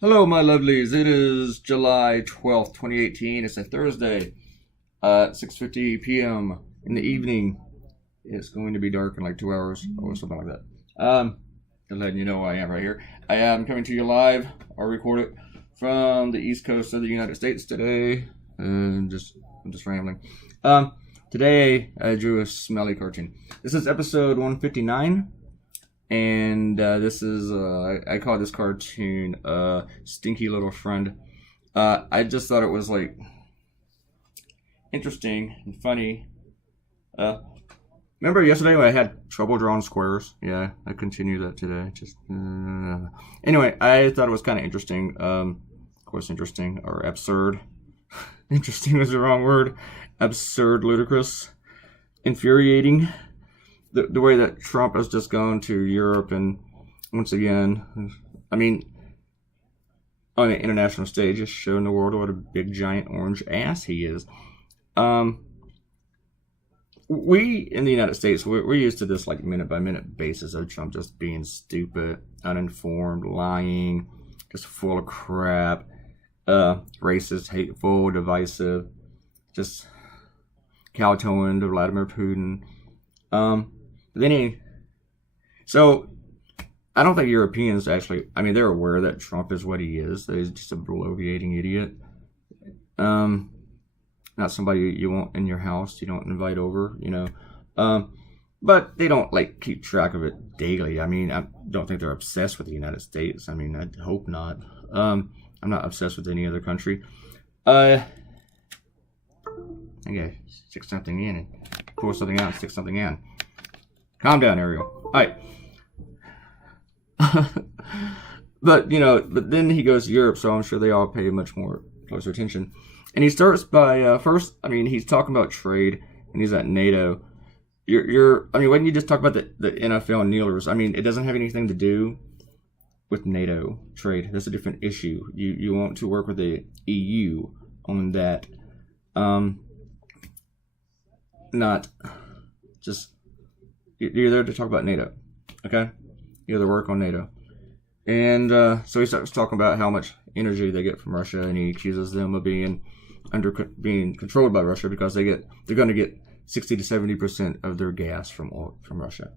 Hello, my lovelies. It is July 12th, 2018. It's a Thursday at 6:50 p.m. in the evening. It's going to be dark in like 2 hours or something like that. Just letting you know where I am right here. I am coming to you live or recorded from the East Coast of the United States today. I'm just rambling. Today I drew a smelly cartoon. This is episode 159. And this is, I call this cartoon Stinky Little Friend. I just thought it was like interesting and funny. Remember yesterday when I had trouble drawing squares? Yeah, I continue that today. Anyway, I thought it was kind of interesting. Of course, interesting or absurd. Interesting was the wrong word. Absurd, ludicrous, infuriating. The way that Trump has just gone to Europe and once again, I mean, on an international stage, just showing the world what a big giant orange ass he is. We in the United States, we're used to this like minute by minute basis of Trump just being stupid, uninformed, lying, just full of crap, racist, hateful, divisive, just kowtowing to Vladimir Putin. So I don't think Europeans actually, I mean, they're aware that Trump is what he is. That he's just a bloviating idiot. Not somebody you want in your house, you don't invite over, you know. But they don't like keep track of it daily. I mean, I don't think they're obsessed with the United States. I mean, I hope not. I'm not obsessed with any other country. Okay, stick something in and pour something out and stick something in. Calm down, Ariel. All right. But then he goes to Europe, so I'm sure they all pay much more closer attention. And he starts by first, I mean, he's talking about trade, and he's at NATO. I mean, when you just talk about the NFL kneelers, I mean, it doesn't have anything to do with NATO trade. That's a different issue. You want to work with the EU on that, not just. You're there to talk about NATO, okay? You're there to work on NATO. And so he starts talking about how much energy they get from Russia, and he accuses them of being controlled by Russia because they're going to get 60 to 70% of their gas from Russia.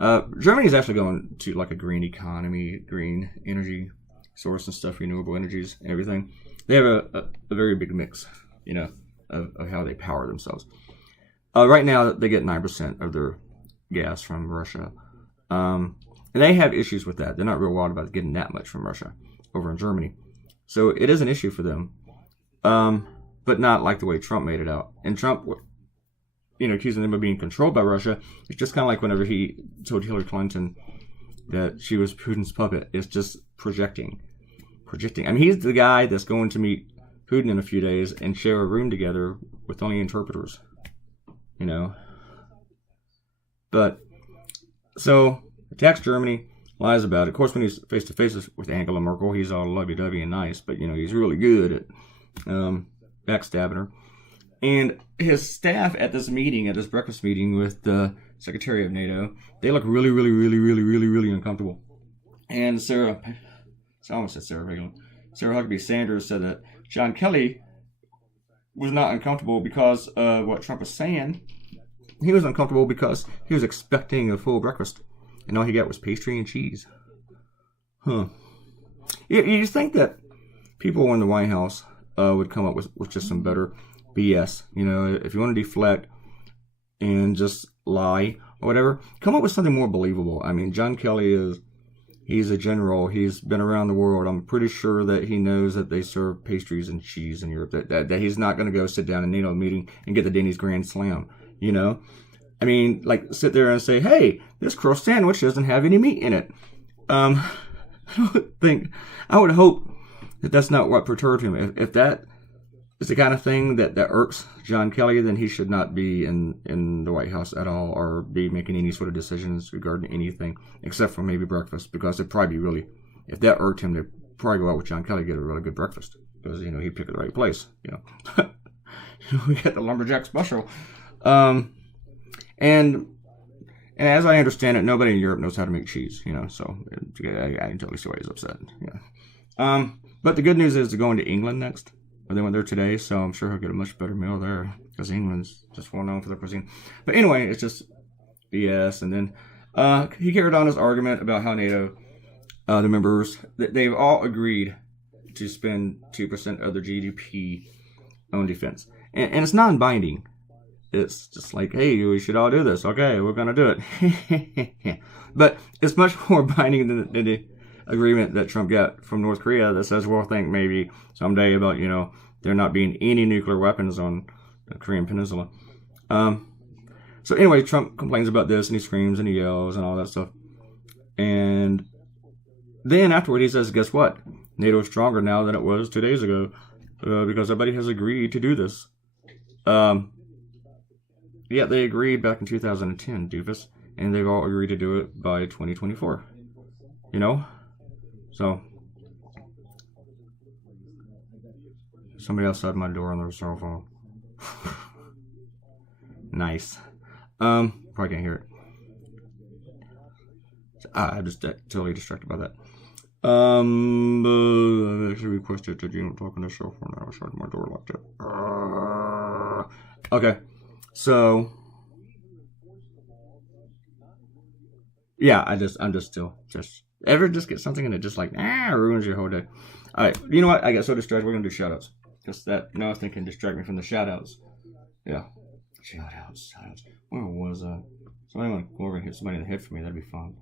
Germany is actually going to like a green economy, green energy source and stuff, renewable energies and everything. They have a very big mix, of how they power themselves. Right now, they get 9% of their gas from Russia. And they have issues with that. They're not real wild about getting that much from Russia over in Germany. So it is an issue for them. But not like the way Trump made it out. And Trump, accusing them of being controlled by Russia, it's just kind of like whenever he told Hillary Clinton that she was Putin's puppet. It's just projecting. I mean, he's the guy that's going to meet Putin in a few days and share a room together with only interpreters. But, so, attacks Germany, lies about it. Of course, when he's face-to-face with Angela Merkel, he's all lovey-dovey and nice, but, he's really good at backstabbing her. And his staff at this breakfast meeting with the Secretary of NATO, they look really, really, really, really, really, really uncomfortable. And Sarah Huckabee Sanders said that John Kelly was not uncomfortable because of what Trump was saying. He was uncomfortable because he was expecting a full breakfast, and all he got was pastry and cheese. Huh. You think that people in the White House would come up with just some better BS. If you want to deflect and just lie or whatever, come up with something more believable. I mean, John Kelly he's a general. He's been around the world. I'm pretty sure that he knows that they serve pastries and cheese in Europe, that he's not going to go sit down in a NATO meeting and get the Denny's Grand Slam. I mean, like, sit there and say, hey, this crust sandwich doesn't have any meat in it. I would hope that that's not what perturbed him. If that is the kind of thing that irks John Kelly, then he should not be in the White House at all or be making any sort of decisions regarding anything except for maybe breakfast, because it'd probably be really, if that irked him, they'd probably go out with John Kelly and get a really good breakfast because, he'd pick the right place, We got the lumberjack special. And as I understand it, nobody in Europe knows how to make cheese, so I can totally see why he's upset. But the good news is they're going to England next. Or they went there today, so I'm sure he'll get a much better meal there. Because England's just well known for their cuisine. But anyway, it's just BS. And then he carried on his argument about how NATO, the members, they've all agreed to spend 2% of their GDP on defense. And it's non-binding. It's just like, hey, we should all do this. Okay, we're going to do it. But it's much more binding than the agreement that Trump got from North Korea that says, we'll think maybe someday about, there not being any nuclear weapons on the Korean Peninsula. So anyway, Trump complains about this, and he screams and he yells and all that stuff. And then afterward, he says, guess what? NATO is stronger now than it was 2 days ago because everybody has agreed to do this. Yeah, they agreed back in 2010, doofus. And they've all agreed to do it by 2024. So, somebody outside my door on their cell phone. Nice. Probably can't hear it. I'm just totally distracted by that. I actually requested that you don't talk on the cell phone outside my door like that. Okay, so yeah, I'm just still ever just get something and it just like ruins your whole day. All right, you know what? I got so distracted. We're gonna do shoutouts because that thing can distract me from the shoutouts. Yeah, shoutouts. Where was I? Somebody want to go over and hit somebody in the head for me? That'd be fun.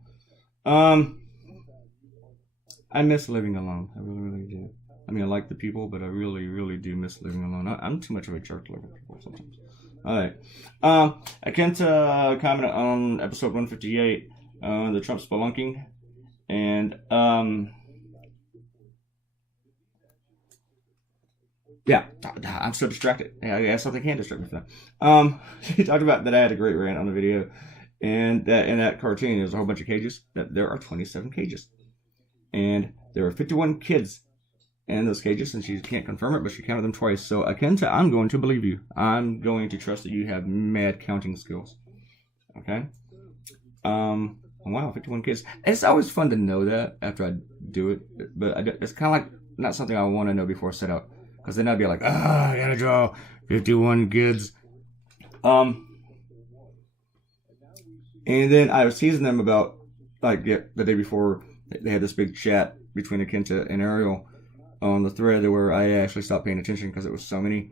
I miss living alone. I really, really do. I mean, I like the people, but I really, really do miss living alone. I'm too much of a jerk to live with people sometimes. All right. I can't comment on episode 158, the Trump spelunking, and yeah, I'm so distracted. Yeah, I guess something can distract me from that. He talked about that I had a great rant on the video, and that in that cartoon there's a whole bunch of cages. That there are 27 cages. And there are 51 kids in those cages, and she can't confirm it, but she counted them twice. So, Akenta, I'm going to believe you. I'm going to trust that you have mad counting skills. Okay? Wow, 51 kids. It's always fun to know that after I do it, but it's kind of like not something I want to know before I set out. Because then I'd be like, I gotta draw 51 kids. And then I was teasing them about, like, the day before. They had this big chat between Akenta and Ariel on the thread where I actually stopped paying attention because it was so many.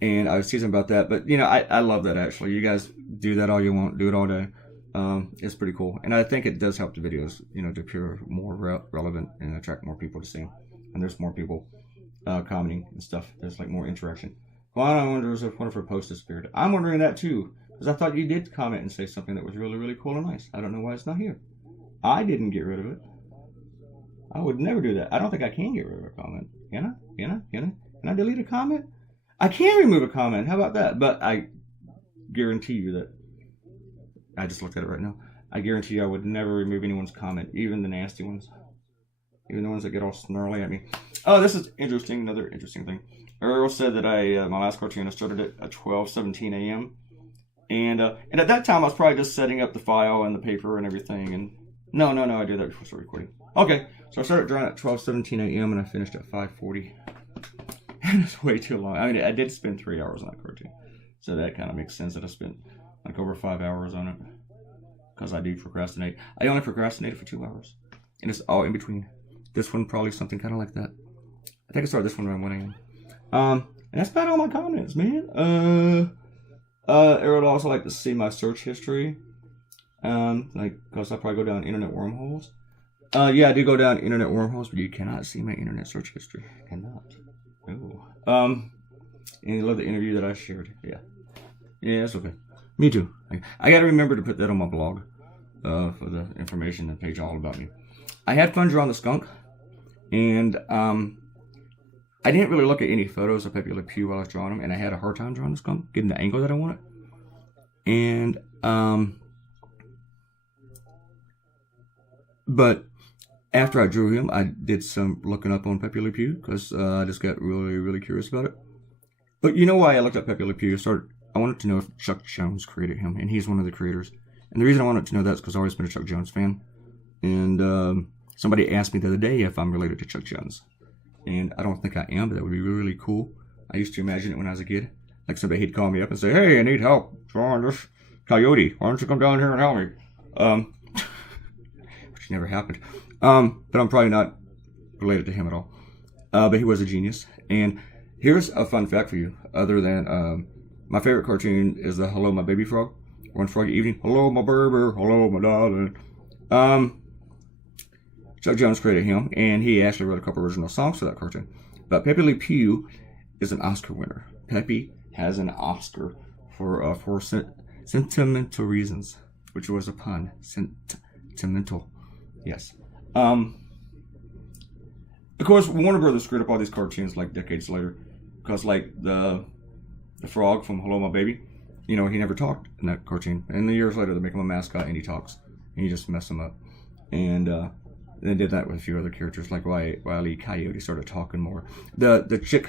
And I was teasing about that. But, I love that, actually. You guys do that all you want. Do it all day. It's pretty cool. And I think it does help the videos, to appear more relevant and attract more people to see them. And there's more people commenting and stuff. There's, more interaction. Juana wonders if one of her posts disappeared. I'm wondering that, too. Because I thought you did comment and say something that was really, really cool and nice. I don't know why it's not here. I didn't get rid of it. I would never do that. I don't think I can get rid of a comment. Can I? Can I delete a comment? I can remove a comment. How about that? But I guarantee you that... I just looked at it right now. I guarantee you I would never remove anyone's comment. Even the nasty ones. Even the ones that get all snarly at me. Oh, this is interesting. Another interesting thing. Earl said that my last cartoon, I started it at 12:17 a.m. And at that time, I was probably just setting up the file and the paper and everything. And no, I did that before I started recording. Okay, so I started drawing at 12:17 a.m. and I finished at 5:40. And it's way too long. I mean, I did spend 3 hours on that cartoon. So that kind of makes sense that I spent over 5 hours on it. Because I do procrastinate. I only procrastinated for 2 hours. And it's all in between. This one probably something kind of like that. I think I started this one around 1 a.m. And that's about all my comments, man. I would also like to see my search history. Because I probably go down internet wormholes. Yeah, I do go down internet wormholes, but you cannot see my internet search history. You cannot. Ooh. And you love the interview that I shared. Yeah. Yeah, it's okay. Me too. I gotta remember to put that on my blog. For the information and page all about me. I had fun drawing the skunk. And, I didn't really look at any photos of Pepe Le Pew while I was drawing them, and I had a hard time drawing the skunk, getting the angle that I wanted. And, but after I drew him, I did some looking up on Pepe Le Pew, because I just got really, really curious about it. But you know why I looked at Pepe Le Pew? I wanted to know if Chuck Jones created him, and he's one of the creators. And the reason I wanted to know that is because I've always been a Chuck Jones fan. And, Somebody asked me the other day if I'm related to Chuck Jones. And I don't think I am, but that would be really, really cool. I used to imagine it when I was a kid. Like somebody he'd call me up and say, hey, I need help drawing this coyote. Why don't you come down here and help me? Which never happened. But I'm probably not related to him at all. But he was a genius. And here's a fun fact for you. Other than my favorite cartoon is the Hello, My Baby Frog. One froggy evening. Hello, my baby. Hello, my darling. Chuck Jones created him, and he actually wrote a couple original songs for that cartoon. But Pepe Le Pew is an Oscar winner. Pepe has an Oscar for sentimental reasons, which was a pun. Sentimental, yes. Of course, Warner Brothers screwed up all these cartoons like decades later, because like the frog from Hello, My Baby, you know, he never talked in that cartoon. And the years later, they make him a mascot, and he talks, and you just mess him up. And they did that with a few other characters, like Wile E. Coyote started talking more. The chick,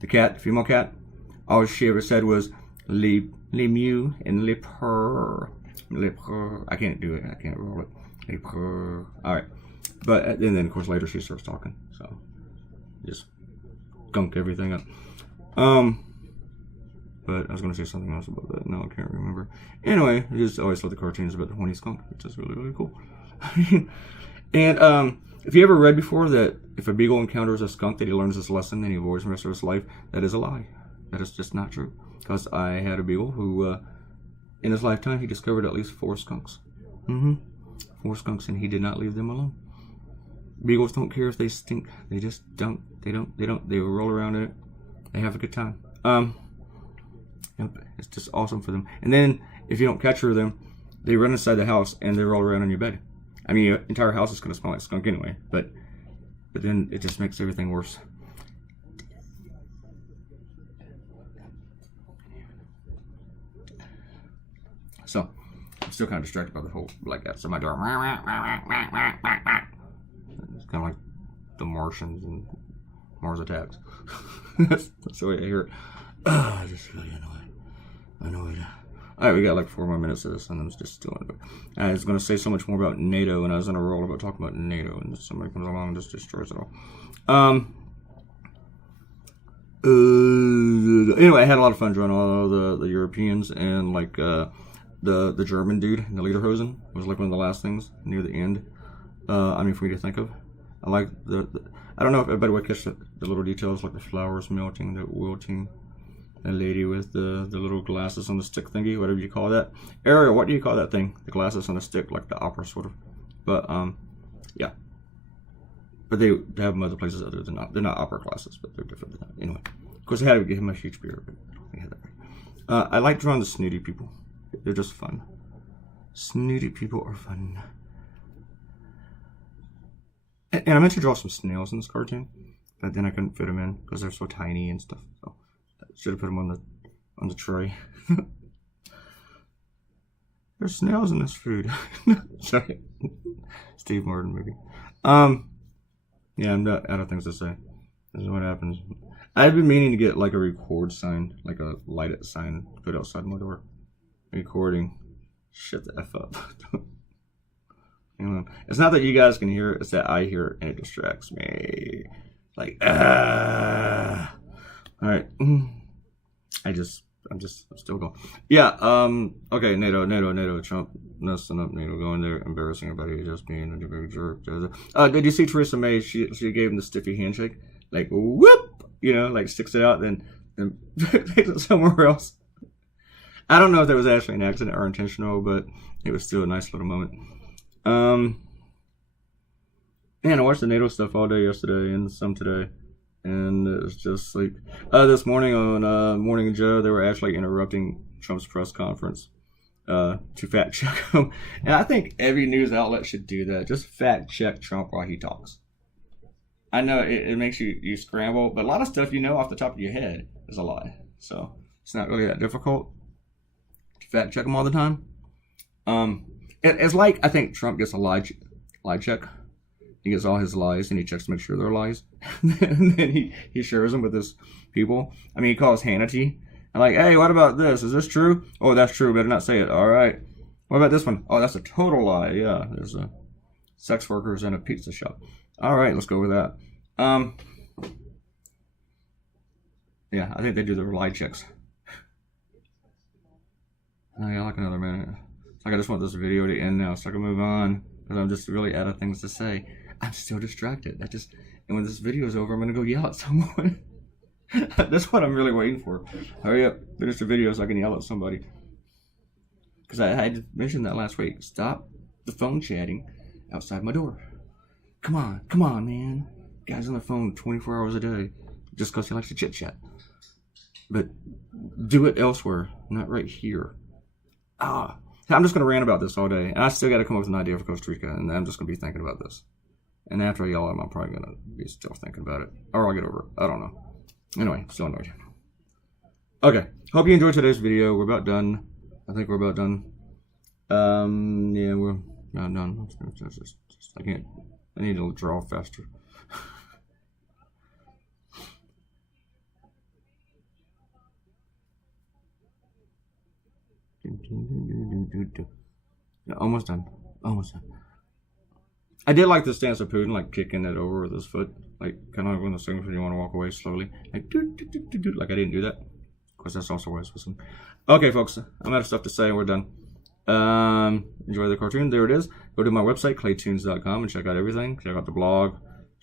the cat, the female cat, all she ever said was le mew and le purr. Le purr. I can't do it. I can't roll it. Le purr. All right. But and then of course later she starts talking. So just gunk everything up. But I was going to say something else about that. No, I can't remember. Anyway, I just always love the cartoons about the horny skunk, which is really, really cool. And if you ever read before that if a beagle encounters a skunk that he learns this lesson and he avoids the rest of his life, that is a lie. That is just not true. Because I had a beagle who, in his lifetime, he discovered at least 4 skunks. 4 skunks, and he did not leave them alone. Beagles don't care if they stink. They just don't. They don't. They roll around in it. They have a good time. It's just awesome for them. And then, if you don't capture them, they run inside the house and they roll around on your bed. I mean, your entire house is going to smell like skunk anyway, but then it just makes everything worse. So, I'm still kind of distracted by the whole, like, outside my door. It's kind of like the Martians and Mars Attacks. That's the way I hear it. I just really annoyed. Alright, we got like 4 more minutes of this, and I'm just doing it. I was going to say so much more about NATO, and I was on a roll about talking about NATO, and somebody comes along and just destroys it all. Anyway, I had a lot of fun drawing all the Europeans, and like the German dude, the Lederhosen, was like one of the last things near the end. For me to think of. I like I don't know if everybody would catch the little details, like the flowers melting, the wilting. The lady with the little glasses on the stick thingy, whatever you call that. Ariel, what do you call that thing? The glasses on the stick, like the opera sort of. But yeah. But they have them other places other than they're not opera glasses, but they're different than that. Anyway, of course, I had to give him a huge beard, but I don't think I had that right. I like drawing the snooty people. They're just fun. Snooty people are fun. And I meant to draw some snails in this cartoon, but then I couldn't fit them in because they're so tiny and stuff. So. Should have put them on the tray. There's snails in this food. Sorry, Steve Martin movie. Yeah, I'm not out of things to say. This is what happens. I've been meaning to get like a record sign, like a lighted sign, put outside my door. Recording. Shut the f up. It's not that you guys can hear it; it's that I hear it and it distracts me. Like All right. I'm still going. Yeah, okay, NATO, Trump messing up NATO, going there, embarrassing everybody, just being a big jerk. Did you see Theresa May? She gave him the stiffy handshake, like, whoop, like sticks it out, then takes it somewhere else. I don't know if that was actually an accident or intentional, but it was still a nice little moment. Man, I watched the NATO stuff all day yesterday and some today. And it was just like this morning on Morning Joe, they were actually interrupting Trump's press conference to fact check him. And I think every news outlet should do that. Just fact check Trump while he talks. I know it makes you scramble, but a lot of stuff off the top of your head is a lie. So it's not really that difficult to fact check him all the time. It's like I think Trump gets a lie check. He gets all his lies and he checks to make sure they're lies. And then he shares them with his people. I mean, he calls Hannity. I'm like, hey, what about this? Is this true? Oh, that's true. Better not say it. All right. What about this one? Oh, that's a total lie. Yeah, there's sex workers in a pizza shop. All right, let's go with that. Yeah, I think they do the lie checks. I got like another minute. It's like I just want this video to end now so I can move on, because I'm just really out of things to say. I'm still distracted. And when this video is over, I'm gonna go yell at someone. That's what I'm really waiting for. Hurry up, finish the video so I can yell at somebody. Because I had mentioned that last week. Stop the phone chatting outside my door. Come on, man. Guys on the phone 24 hours a day just because he likes to chit chat. But do it elsewhere, not right here. I'm just going to rant about this all day. And I still got to come up with an idea for Costa Rica. And I'm just going to be thinking about this. And after I yell at him, I'm probably going to be still thinking about it. Or I'll get over it. I don't know. Anyway, still annoyed. Okay. Hope you enjoyed today's video. We're about done. I think we're about done. Yeah, we're not done. I need to draw faster. Almost done. I did like the stance of Putin, like kicking it over with his foot, like kind of like when the signals when you want to walk away slowly, like like I didn't do that. Of course, that's also why I was listening. Okay, folks, I'm out of stuff to say, and we're done. Enjoy the cartoon. There it is. Go to my website, Claytoonz.com, and check out everything. Check out the blog.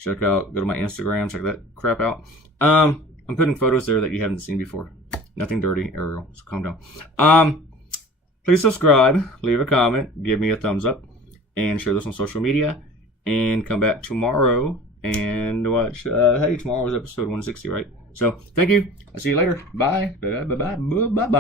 Go to my Instagram. Check that crap out. I'm putting photos there that you haven't seen before. Nothing dirty, Ariel. So calm down. Please subscribe, leave a comment, give me a thumbs up, and share this on social media. And come back tomorrow and watch. Hey, tomorrow is episode 160, right? So thank you. I'll see you later. Bye. Bye.